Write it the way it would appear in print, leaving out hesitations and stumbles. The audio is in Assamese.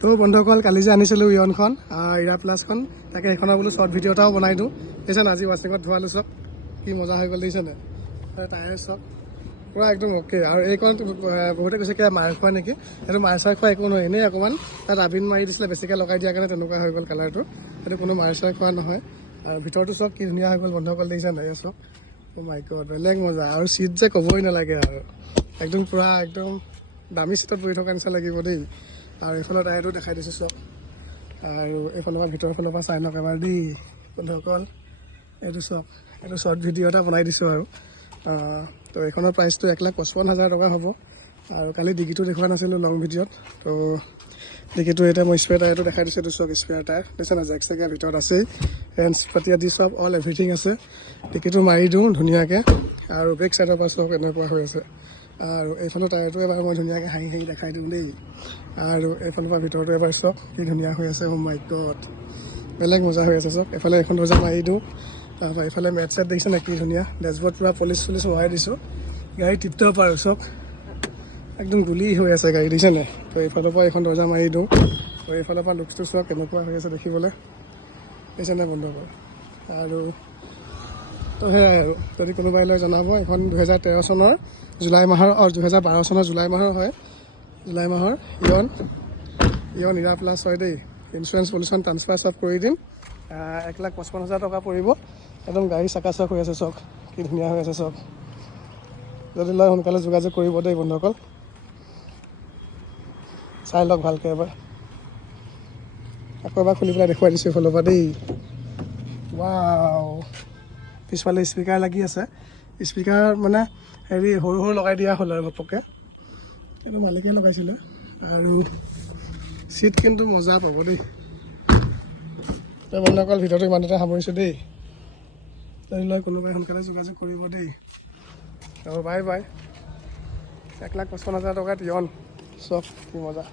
তো বন্ধুসকল কালি যে আনিছিলোঁ ইয়নখন ইৰা প্লাছখন তাকে সেইখনৰ বোলো শ্বৰ্ট ভিডিঅ' এটাও বনাই দিওঁ দেখিছেনে আজি ৱাশ্বিঙত ধোৱালোঁ চব কি মজা হৈ গ'ল দেখিছেনে টায়াৰ চব পূৰা একদম অ'কে আৰু এইখন বহুতে কৈছে কিবা মাৰ খোৱা নেকি সেইটো মাৰ চাৰ খোৱা একো নহয় এনেই অকণমান তাত আবিন মাৰি দিছিলে বেছিকৈ লগাই দিয়াৰ কাৰণে তেনেকুৱা হৈ গ'ল কালাৰটো সেইটো কোনো মাৰ চাৰ খোৱা নহয় আৰু ভিতৰটো চব কি ধুনীয়া হৈ গ'ল বন্ধুসকল দেখিছে নাই চব অ' মাই গড বেলেগ মজা আৰু চিট যে ক'বই নালাগে আৰু একদম পূৰা একদম দামী চিটত বহি থকা নিচিনা লাগিব দেই আৰু এইফালৰ টায়াৰটো দেখাই দিছোঁ চব আৰু এইফালৰ পৰা ভিতৰৰ ফালৰ পৰা চাই লওক এবাৰ দেই বন্ধুসকল এইটো চব এইটো শ্বৰ্ট ভিডিঅ' এটা বনাই দিছোঁ আৰু তো এইখনৰ প্ৰাইচটো 1,55,000 টকা হ'ব আৰু কালি ডিকিটো দেখুওৱা নাছিলোঁ লং ভিডিঅ'ত তো ডিকিটো এতিয়া মই স্পেয়াৰ টায়াৰটো দেখাই দিছোঁ এইটো চব স্পেয়াৰ টায়াৰ দেখিছে না জেক চেক ভিতৰত আছেই ৰেঞ্চ পাতি আদি চব অল এভৰিথিং আছে ডিকিটো মাৰি দিওঁ ধুনীয়াকৈ আৰু বেক চাইডৰ পৰা চব এনেকুৱা হৈ আছে আৰু এইফালৰ টায়াৰটো এবাৰ মই ধুনীয়াকৈ হাঁহি হাঁহি দেখাই দিওঁ দেই আৰু এইফালৰ পৰা ভিতৰটো এবাৰ চব কি ধুনীয়া হৈ আছে মাই গড বেলেগ মজা হৈ আছে চব এফালে এখন দৰ্জা মাৰি দিওঁ তাৰপৰা এইফালে মেট চেট দেখিছে নে কি ধুনীয়া ডেছবৰ্ড পূৰা পলিচ চলিচ বহাই দিছোঁ গাড়ী টিপটপ আৰু চব একদম গুলি হৈ আছে গাড়ী দেখিছেনে তো এইফালৰ পৰা এইখন দৰ্জা মাৰি দিওঁ তো এইফালৰ পৰা লুকছটো চব কেনেকুৱা হৈ আছে দেখিবলৈ দেখিছেনে বন্ধুসকল আৰু তো সেয়াই আৰু যদি কোনোবাই লৈ জনাব এইখন 2013 চনৰ জুলাই মাহৰ 2012 চনৰ জুলাই মাহৰ হয় জুলাই মাহৰ ইয়ন ইৰা প্লাছ হয় দেই ইঞ্চুৰেঞ্চ পলিউশ্যন ট্ৰান্সফাৰ চব কৰি দিম 1,55,000 টকা পৰিব একদম গাড়ী চাকা চক হৈ আছে চব কি ধুনীয়া হৈ আছে চব যদি লয় সোনকালে যোগাযোগ কৰিব দেই বন্ধুসকল চাই লওক ভালকৈ এবাৰ আকৌ এবাৰ খুলি পেলাই দেখুৱাই দিছোঁ এইফালৰ পৰা দেই ৱাও পিছফালে স্পীকাৰ লাগি আছে স্পীকাৰ মানে হেৰি সৰু সৰু লগাই দিয়া হ'ল আৰু ঘপককৈ এইটো মালিকে লগাইছিলে আৰু চিট কিন্তু মজা পাব দেই বন্ধুসকল ভিডিঅ'টো ইমানতে সামৰিছোঁ দেই যদি লয় কোনোবাই সোনকালে যোগাযোগ কৰিব দেই আৰু বাই বাই 1,55,000 টকাত ইয়ন চব কি মজা